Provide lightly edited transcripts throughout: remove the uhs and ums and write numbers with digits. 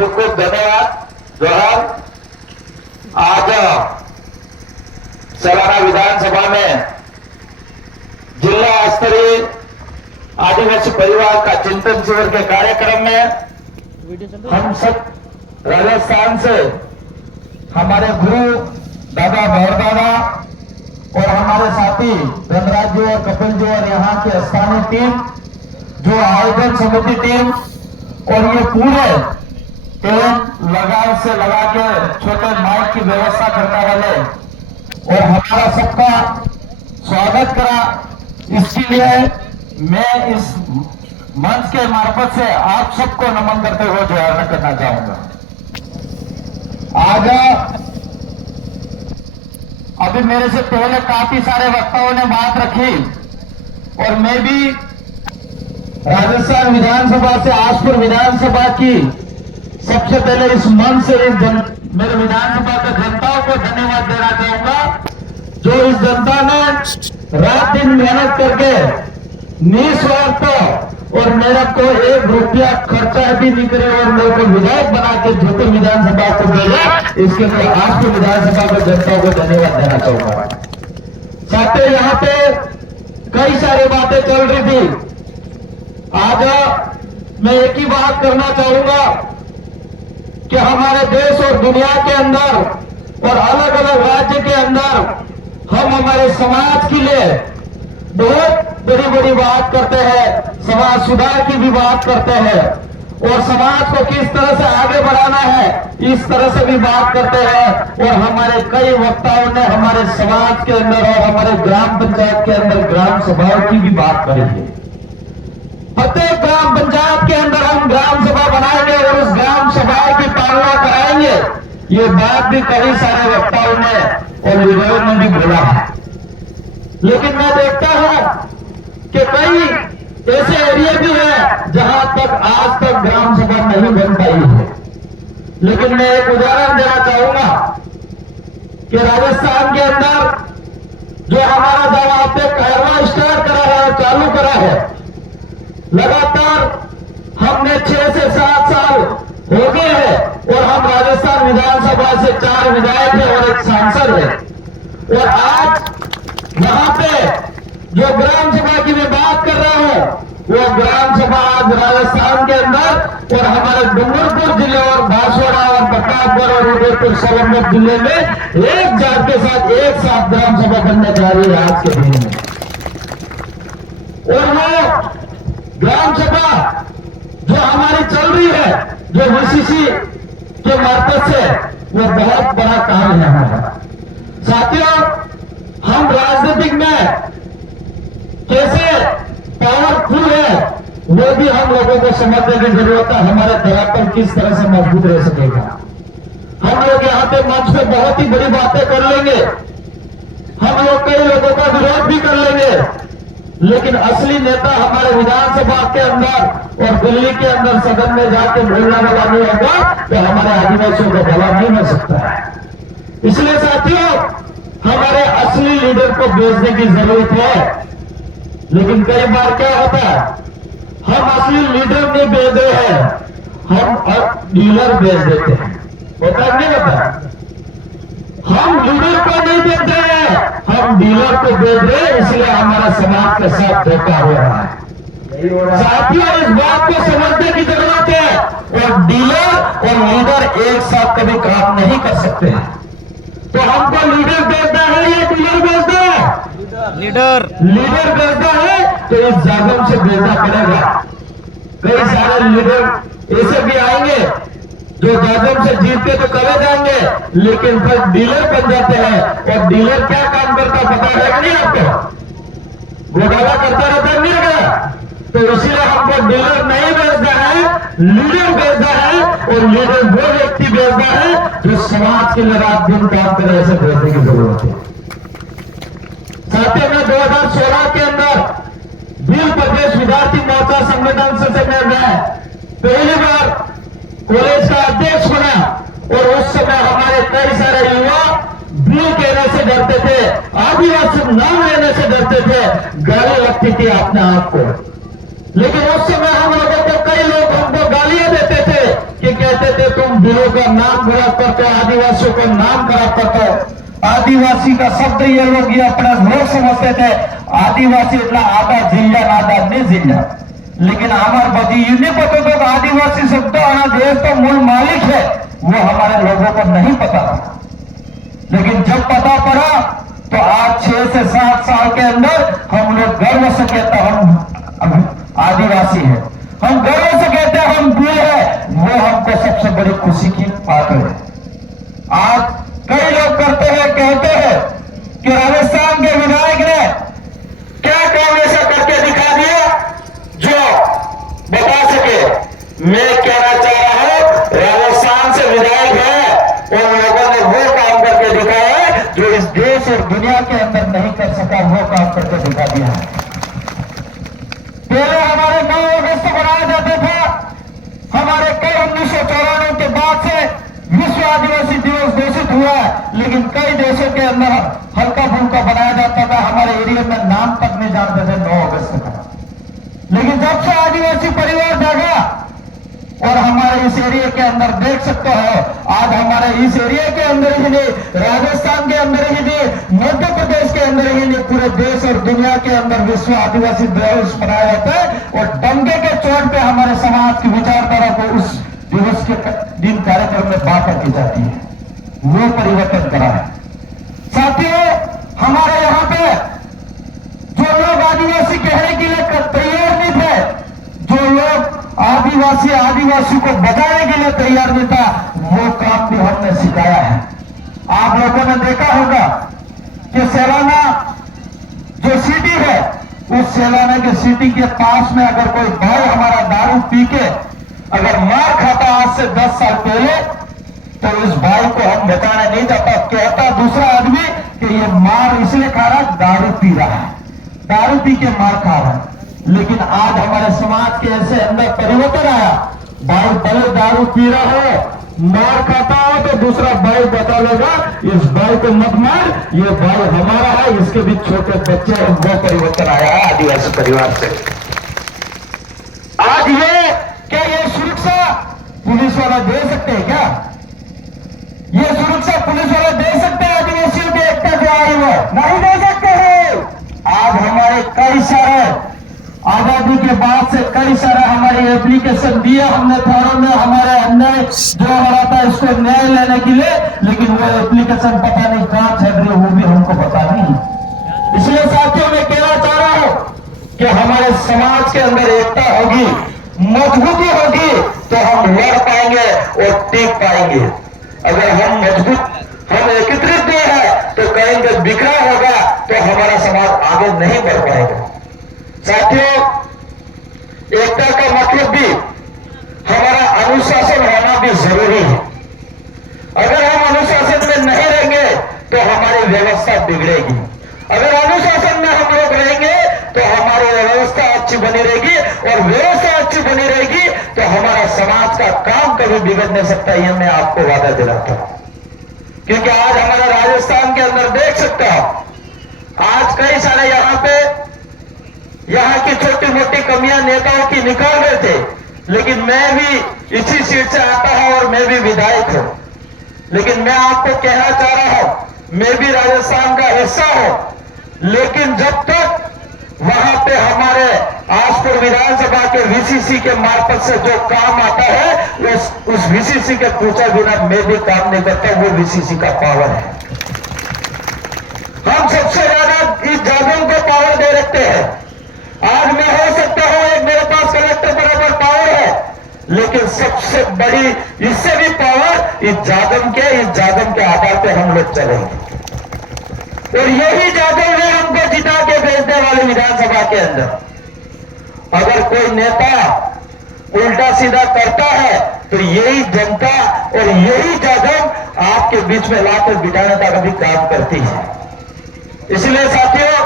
खूप खूप धन्यवाद। जोहार। आज सलाना विधानसभा में जिला स्तरीय आदिवासी परिवार का चिंतन शिविर के कार्यक्रम में हम सब राजस्थान से हमारे गुरु दादा भैर दादा और हमारे साथी धनराज जी और कपिल जी और यहाँ की स्थानीय टीम, जो आयोजन समिति टीम और ये पूरे टीम लगाव से लगा के छोटे माइक की व्यवस्था करने वाले और हमारा सबका स्वागत करा, इसके लिए मैं इस मंच के मार्फत से आप सबको नमन करते हुए जोहार करना चाहूंगा। आज अभी मेरे से पहले काफी सारे वक्ताओं ने बात रखी और मैं भी राजस्थान विधानसभा से आजपुर विधानसभा की सबसे पहले इस मंच से मेरे विधानसभा के जनताओं को धन्यवाद देना चाहूंगा, जो इस जनता ने रात दिन मेहनत करके निस्वार्थ और मेरे को 1 रुपया खर्चा भी नहीं करे और मेरे को विधायक बना के जोधपुर विधानसभा को भेजा, इसके लिए आजपुर विधानसभा के जनता को धन्यवाद देना चाहूंगा। साथ ही यहाँ पे कई सारी बातें चल रही थी। आज मैं एक ही बात करना चाहूंगा कि हमारे देश और दुनिया के अंदर और अलग अलग राज्य के अंदर हम हमारे समाज के लिए बहुत बड़ी बड़ी बात करते हैं, समाज सुधार की भी बात करते हैं और समाज को किस तरह से आगे बढ़ाना है इस तरह से भी बात करते हैं। और हमारे कई वक्ताओं ने हमारे समाज के अंदर और हमारे ग्राम पंचायत के अंदर ग्राम सभाओं की भी बात करी है। प्रत्येक ग्राम पंचायत के अंदर हम ग्राम सभा बनाएंगे और उस ग्राम सभा की पालना कराएंगे, ये बात भी कई सारे वक्ताओं ने और लीडरों ने भी बोला है। लेकिन मैं देखता हूं कि कई ऐसे एरिया भी हैं जहां तक आज तक ग्राम सभा नहीं बन पाई है। लेकिन मैं एक उदाहरण देना चाहूंगा कि राजस्थान के अंदर जो हमारा जब आपने कहवा स्टार्ट करा है, चालू करा है, लगातार हमने 6 से 7 साल हो गए हैं और हम राजस्थान विधानसभा से 4 विधायक हैं और 1 सांसद है। और आज यहां पे जो ग्राम सभा की मैं बात कर रहा हूं, वो ग्राम सभा आज राजस्थान के अंदर और हमारे डूंगरपुर जिले और बांसवाड़ा और प्रतापगढ़ और उदयपुर सोलंबर जिले में एक जात के साथ एक साथ ग्राम सभा बनने जा रही है आज के दिन में। और वो ग्राम सभा जो हमारी चल रही है, जो वीसीसी के मार्फत से, वो बहुत बड़ा काम है हमारा। साथियों, हम राजनीतिक में कैसे पावरफुल है वो भी हम लोगों को समझने की जरूरत है। हमारे धरातल किस तरह से मजबूत रह सकेगा। हम लोग यहाँ पे मंच पे बहुत ही बड़ी बातें कर लेंगे, हम लोग कई लोगों का विरोध भी कर लेंगे, लेकिन असली नेता हमारे विधानसभा के अंदर और दिल्ली के अंदर सदन में जाके बोलने वाला नहीं होगा तो हमारे आदिवासियों का भला नहीं हो सकता है। इसलिए साथियों, हमारे असली लीडर को भेजने की जरूरत है। लेकिन कई बार क्या होता है, हम असली लीडर नहीं भेज रहे हैं, हम डीलर भेज देते हैं। होता है नहीं होता? हम लीडर को नहीं भेज रहे हैं, हम डीलर को भेज रहे हैं, इसलिए हमारा समाज के साथ धोखा हो रहा है। साथियों, इस बात को समझने की जरूरत है और डीलर और लीडर एक साथ कभी काम नहीं कर सकते हैं। तो हमको लीडर भेजना है या डीलर भेजना है? लीडर भेजना है तो इस जागम से भेजना पड़ेगा। कई सारे लीडर ऐसे भी आएंगे जो जागम से जीतते तो करे जाएंगे, लेकिन फिर डीलर बन जाते हैं। और डीलर क्या काम करता पता है नहीं आपको? घोटाला करता रहता नहीं रहता। तो इसीलिए हमको डीलर नहीं भेजना है, लीडर भेजना है। और लीडर वो व्यक्ति भेजना है जो समाज के लिए रात दिन काम करे, ऐसे भेजने की जरूरत है। साथ ही में 2016 के अंदर भील प्रदेश विद्यार्थी मोर्चा संगठन से मैं पहली बार कॉलेज का अध्यक्ष बना और उस समय हमारे कई सारे युवा भील कहने से डरते थे, आदिवासी नाम लेने से डरते थे, गाली लगती थी अपने आप को। लेकिन उस समय हम लोगों को कई लोग हमको गालियां देते थे कि कहते थे बिलों का नाम खराब करते हैं, आदिवासियों को नाम खराब करते हैं। आदिवासी का शब्द ये लोग ये अपना लोग समझते थे, आदिवासी इतना आधा जिल्ला आधा नहीं जिल्ला, लेकिन हमारे बदी ये नहीं पता था कि आदिवासी शब्द हमारा देश का मूल मालिक है, वो हमारे लोगों को नहीं पता था। लेकिन जब पता पड़ा तो आज 6 से 7 साल के अंदर हम लोग गर्व से कहते हैं हम आदिवासी है, हम गर्व से कहते हैं हम बिल है, वो हमको सबसे बड़ी खुशी की बात है। आज कई लोग करते हैं कहते हैं कि राजस्थान के विधायक ने क्या काम ऐसा करके दिखा दिया जो बता सके। मैं कहना चाह रहा हूं राजस्थान से विधायक है, उन लोगों ने वो काम करके दिखाया है जो इस देश और दुनिया के अंदर नहीं कर सका, वो काम करके दिखा दिया है। पहले हमारे 9 अगस्त को बनाया जाता था, हमारे कई 1994 के बाद से विश्व आदिवासी दिवस घोषित हुआ है, लेकिन कई देशों के अंदर हल्का फुल्का बनाया जाता था, हमारे एरिया में नाम तक नहीं जानते थे 9 अगस्त का। लेकिन जब से आदिवासी परिवार जागा और हमारे इस एरिया के अंदर देख सकते हो, आज हमारे इस एरिया के अंदर ही नहीं, राजस्थान के अंदर ही नहीं, मध्य प्रदेश के अंदर ही नहीं, पूरे देश और दुनिया के अंदर विश्व आदिवासी दिवस मनाया जाता है। और डंके के चोट पे हमारे समाज की विचारधारा को उस दिवस के दिन कार्यक्रम में बात की जाती है, वो परिवर्तन करा है। साथियों, हमारे यहाँ पे जो लोग आदिवासी कहने के लिए तैयार नहीं थे, जो लोग आदिवासी को बचाने के लिए तैयार नहीं था, वो काम भी हमने सिखाया है। आप लोगों ने देखा होगा कि सेलाना जो सिटी है, उस सेलाना के सिटी के पास में अगर कोई भाई हमारा दारू पी के अगर मार खाता आज से 10 साल पहले, तो इस भाई को हम बचाने नहीं जाता, कहता दूसरा आदमी कि ये मार इसलिए खा रहा, दारू पी रहा है, दारू पी के मार खा रहा है। लेकिन आज हमारे समाज के ऐसे अंदर परिवर्तन आया, भाई भले दारू पी रहा हो, मार खाता हो तो दूसरा भाई बता लेगा, इस भाई को मत मार, ये भाई हमारा है, इसके भी छोटे बच्चे, वो परिवर्तन आया है आदिवासी परिवार से। आज क्या ये सुरक्षा पुलिस वाला दे सकते हैं क्या? ये सुरक्षा पुलिस वाला दे सकते हैं आदिवासियों के एकता जो आई है? नहीं दे सकते हैं। आज हमारे कई सारे आजादी के बाद से कई सारे हमारी एप्लीकेशन दिए हमने थानों में, हमारे अन्याय जो हो रहा था इसको न्याय लेने के लिए, लेकिन वो एप्लीकेशन पता नहीं कहां चल रही है, वो भी हमको पता नहीं। इसलिए साथियों मैं कहना चाह रहा हूं कि हमारे समाज के अंदर एकता होगी, मजबूती होगी, तो हम लड़ पाएंगे और टिक पाएंगे। अगर हम मजबूत, हम एकत्रित नहीं है तो कहेंगे बिखरा होगा, तो हमारा समाज आगे नहीं बढ़ पाएगा। साथियों, एकता का मतलब भी हमारा अनुशासन होना भी जरूरी है। अगर हम अनुशासन में नहीं रहेंगे तो हमारी व्यवस्था बिगड़ेगी। अगर अनुशासन में हम लोग रहेंगे तो हमारी व्यवस्था अच्छी बनी रहेगी, और व्यवस्था अच्छी बनी रहेगी तो हमारा समाज का काम कभी बिगड़ नहीं सकता, यह मैं आपको वादा दिलाता हूं। क्योंकि आज हमारे राजस्थान के अंदर देख सकते हो, आज कई सारे यहाँ की छोटी मोटी कमियां नेताओं की निकाल रहे थे, लेकिन मैं भी इसी सीट से आता हूं और मैं भी विधायक हूं। लेकिन मैं आपको कहना चाह रहा हूं, मैं भी राजस्थान का हिस्सा हूं, लेकिन जब तक वहां पे हमारे आसपुर विधानसभा के वीसीसी के मार्फत से जो काम आता है, उस वीसीसी के पूछा बिना मैं भी काम नहीं करता, वो वीसीसी का पावर है। हम सबसे ज्यादा इस जागरण को पावर दे रखते हैं। आज मैं हो सकता हूं एक मेरे पास कलेक्टर बराबर पावर है, लेकिन सबसे बड़ी इससे भी पावर इस जागरण के आधार पे हम लोग चलेंगे, और यही जादव है हमको जिता के भेजने वाले विधानसभा के अंदर। अगर कोई नेता उल्टा सीधा करता है तो यही जनता और यही जादव आपके बीच में लाकर बिठाने का भी काम करती है। इसलिए साथियों,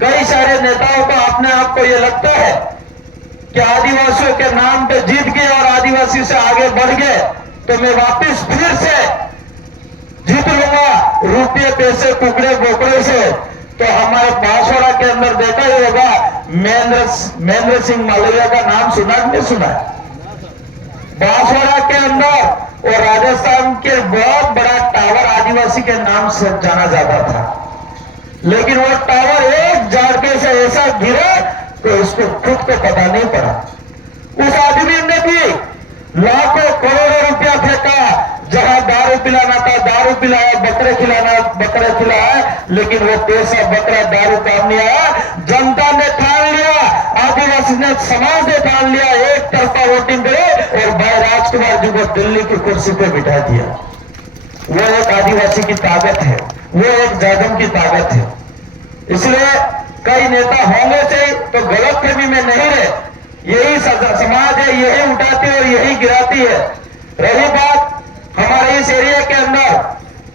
कई सारे नेताओं को अपने आप को यह लगता है कि आदिवासियों के नाम पे जीत गए और आदिवासी से आगे बढ़ गए तो मैं वापस फिर से जीत लूंगा रुपये पैसे कुकड़े बोकड़े से। तो हमारे बांसवाड़ा के अंदर देखा ही होगा, महेंद्र सिंह मालविया का नाम सुना नहीं सुना? बांसवाड़ा के अंदर और राजस्थान के बहुत बड़ा टावर आदिवासी के नाम से जाना जाता था, लेकिन वो टावर एक झटके से ऐसा गिरा तो उसको खुद को पता नहीं पड़ा। उस आदमी ने भी लाखों करोड़ों रुपया फेंका, जहां दारू पिलाना था दारू पिलाया, बकरे खिलाना बकरे खिलाया, लेकिन वो पैसा बकरा दारू काम नहीं आया। जनता ने ठान लिया, आदिवासी ने समाज ने ठान लिया, एक तरफा वोटिंग करे और भाई राजकुमार जी को दिल्ली की कुर्सी पे बिठा दिया। वो एक आदिवासी की ताकत है, वो एक जागम की ताकत है। इसलिए कई नेता होंगे चाहिए तो गलत फहमी में नहीं रहे, यही समाज है, यही उठाती है और यही गिराती है। रही बात हमारे इस एरिया के अंदर,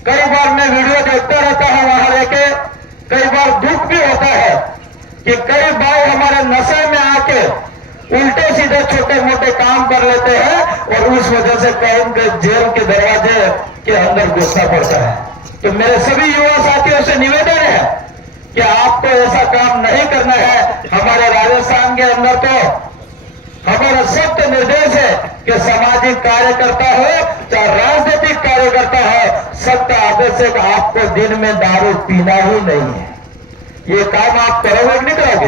कई बार मैं वीडियो देखता रहता हूं, वहां लेके कई बार दुख भी होता है कि कई भाई हमारे नशे में आके उल्टे सीधे छोटे मोटे काम कर लेते हैं और उस वजह से कई के जेल के दरवाजे के अंदर घुसना पड़ता है। तो मेरे सभी युवा साथियों से निवेदन है कि आपको ऐसा काम नहीं करना है। हमारे राजस्थान के अंदर तो हमारा सख्त निर्देश है कि सामाजिक कार्यकर्ता हो चाहे राजनीतिक कार्यकर्ता हो, सख्त आदेश है कि आपको दिन में दारू पीना ही नहीं है। ये काम आप करोगे नहीं करोगे?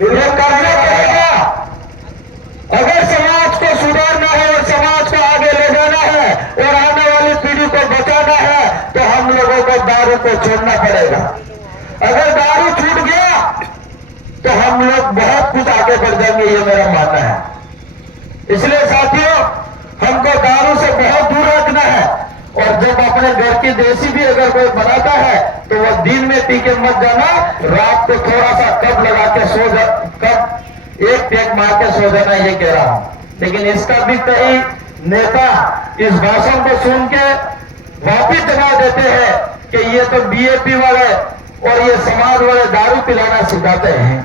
ये करना पड़ेगा। अगर समाज को सुधारना है और समाज को आगे ले जाना है और आने वाली पीढ़ी को बचाना है तो हम लोगों को दारू को छोड़ना पड़ेगा। अगर दारू छूट गया तो हम लोग बहुत कुछ आगे बढ़ जाएंगे, ये मेरा मानना है। इसलिए साथियों, हमको दारू से बहुत दूर रखना है और जब अपने घर की देसी भी अगर कोई बनाता है तो वह दिन में पी के मत जाना, रात को थोड़ा सा कब लगा के सो जा, कब एक पैक मार के सो जाना, ये कह रहा हूं। लेकिन इसका भी कई नेता इस भाषण को सुन के वापिस जवाब देते हैं कि ये तो बीएपी वाले और ये समाज वाले दारू पिलाना सिखाते हैं।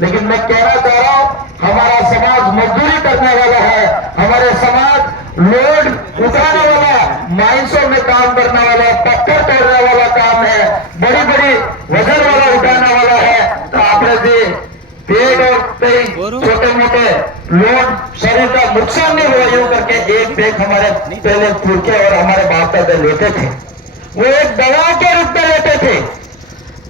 लेकिन मैं कहना चाह रहा हूं, हमारा समाज मजदूरी करने वाला है, हमारे समाज लोड उठाने वाला, माइंसों में काम करने वाला, पत्थर तोड़ने वाला काम है, बड़ी बड़ी वजन वाला उठाने वाला है। तो आपने भी पेट और कई छोटे मोटे लोड शरीर का नुकसान नहीं हुआ यूं करके एक बैग हमारे पहले पुरखे और हमारे बाप दादा लेते थे, वो एक दवा के रूप में लेते थे।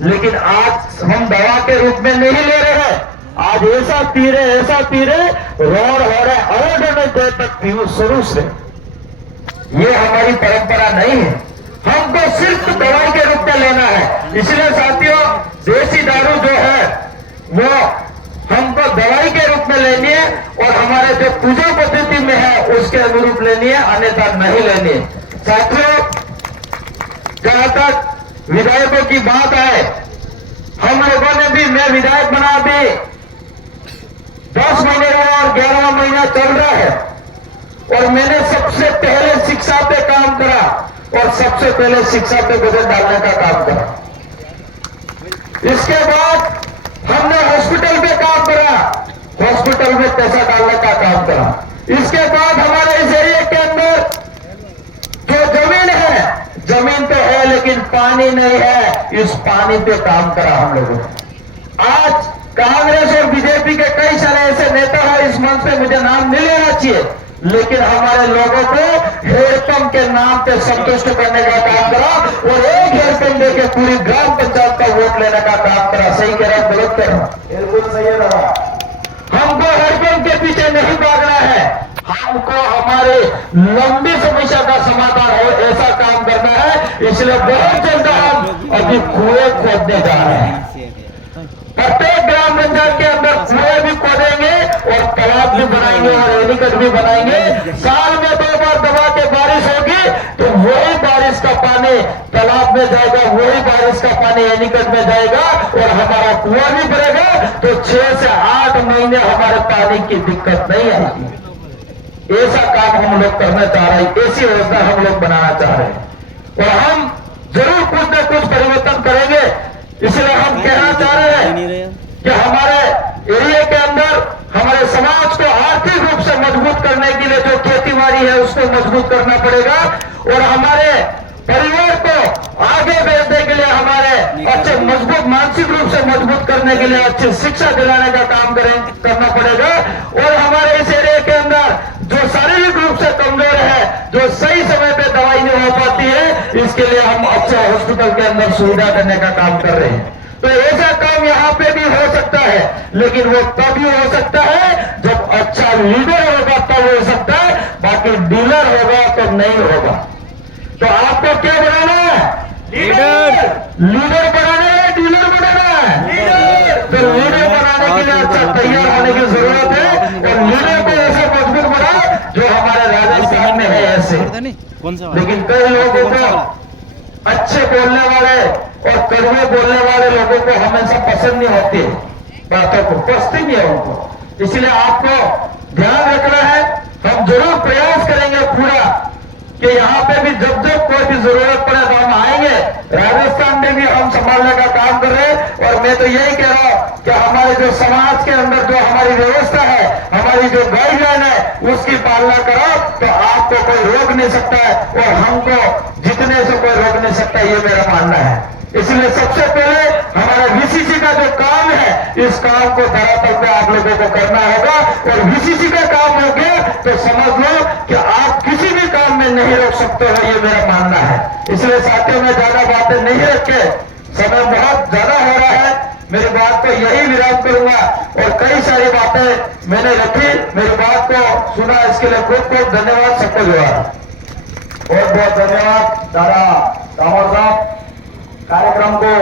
लेकिन आज हम दवा के रूप में नहीं ले रहे हैं, आज ऐसा पी रहे रोड हो रहे अलग देर तक पीऊ शुरू से। ये हमारी परंपरा नहीं है, हमको सिर्फ दवाई के रूप में लेना है। इसलिए साथियों, देसी दारू जो है वो हमको दवाई के रूप में लेनी है और हमारे जो पूजा पद्धति में है उसके अनुरूप लेनी है, अन्यथा नहीं लेनी है। साथियों, जहां तक विधायकों की बात है, हम लोगों ने भी, मैं विधायक बना भी 10 महीने हुआ और 11वां महीना चल रहा है और मैंने सबसे पहले शिक्षा पे काम करा और सबसे पहले शिक्षा पे बजट डालने का काम करा। इसके बाद हमने हॉस्पिटल पे काम करा, हॉस्पिटल में पैसा डालने का काम करा। इसके बाद हमारे इस एरिया के अंदर जो जमीन है, जमीन तो है लेकिन पानी नहीं है, इस पानी पे काम करा हम लोगों ने। आज कांग्रेस और बीजेपी के कई सारे ऐसे नेता हैं, इस मंच पे मुझे नाम नहीं लेना चाहिए, लेकिन हमारे लोगों को हेडपंप के नाम पे संतुष्ट करने का काम करा और एक हेडपंप देके पूरी ग्राम पंचायत का वोट लेने का काम करा। सही कह रहा, गलत कह रहा? बिल्कुल सही रहा। हमको हेडपंप के पीछे नहीं भागना है, हमको हमारे लंबी समस्या का समाधान हो ऐसा काम करना है। इसलिए बहुत जल्द हम अभी कुएं खोदने जा रहे हैं। प्रत्येक ग्राम पंचायत के अंदर कुएं भी खोदेंगे और तालाब भी बनाएंगे और एनीकट भी बनाएंगे। साल में 2 बार दबा के बारिश होगी तो वही बारिश का पानी तालाब में जाएगा, वही बारिश का पानी एनीकट में जाएगा और हमारा कुआं भी भरेगा। तो 6 से 8 महीने हमारे पानी की दिक्कत नहीं आएगी। ऐसा काम हम लोग करना चाह रहे हैं, ऐसी व्यवस्था हम लोग बनाना चाह रहे हैं और हम जरूर कुछ न कुछ परिवर्तन करेंगे। इसलिए हम कहना चाह रहे हैं कि हमारे एरिया के अंदर हमारे समाज को आर्थिक रूप से मजबूत करने के लिए जो खेतीबाड़ी है उसको मजबूत करना पड़ेगा और हमारे परिवार को आगे बढ़ने के लिए हमारे अच्छे मजबूत मानसिक रूप से मजबूत करने के लिए अच्छी शिक्षा दिलाने का काम करना पड़ेगा और हमारे इस एरिया के अंदर जो शारीरिक रूप से कमजोर है जो सही समय पे दवाई नहीं हो पाती है, इसके लिए हम अच्छे हॉस्पिटल के अंदर सुविधा करने का काम कर रहे हैं। तो ऐसा काम यहाँ पे भी हो सकता है, लेकिन वो तभी हो सकता है जब अच्छा लीडर होगा, तब हो सकता है, बाकी डीलर होगा तो नहीं होगा। तो आपको क्या बनाना है? लीडर बनाना है, डीलर बनाना है। तो लीडर बनाने के लिए अच्छा तैयार होने की जरूरत है, और लीडर को ऐसे मजबूत बना जो हमारे राजस्थान में है ऐसे। लेकिन कई लोगों को अच्छे बोलने वाले और कड़वे बोलने वाले लोगों को हमेशा पसंद नहीं होती है, बातों को पसंद नहीं है उनको। इसलिए आपको ध्यान रखना है। हम जरूर प्रयास करेंगे पूरा कि यहाँ पे भी जब जब कोई भी जरूरत पड़े तो हम आएंगे। राजस्थान में भी हम संभालने का काम कर रहे हैं, और मैं तो यही कह रहा हूँ कि हमारे जो समाज के अंदर जो हमारी व्यवस्था है, हमारी जो गाइडलाइन है, उसकी पालना करो तो आपको कोई रोक नहीं सकता है, और हमको जितने से कोई रोक नहीं सकता, ये मेरा मानना है। इसलिए सबसे पहले हमारा वीसीसी का जो काम है, इस काम को धरातल पे आप लोगों को करना होगा, और वीसीसी का काम हो गया तो समझ लो कि आप किसी भी काम में नहीं रोक सकते हो, ये मेरा मानना है। इसलिए साथियों में ज्यादा बातें नहीं रखे, समय बहुत ज्यादा हो रहा है, मेरी बात को यही विराम करूंगा। और कई सारी बातें मैंने रखी, मेरी बात को सुना, इसके लिए बहुत बहुत धन्यवाद सबको जोड़ा। बहुत बहुत धन्यवाद दादा दामोदर साहब। कार्यक्रम को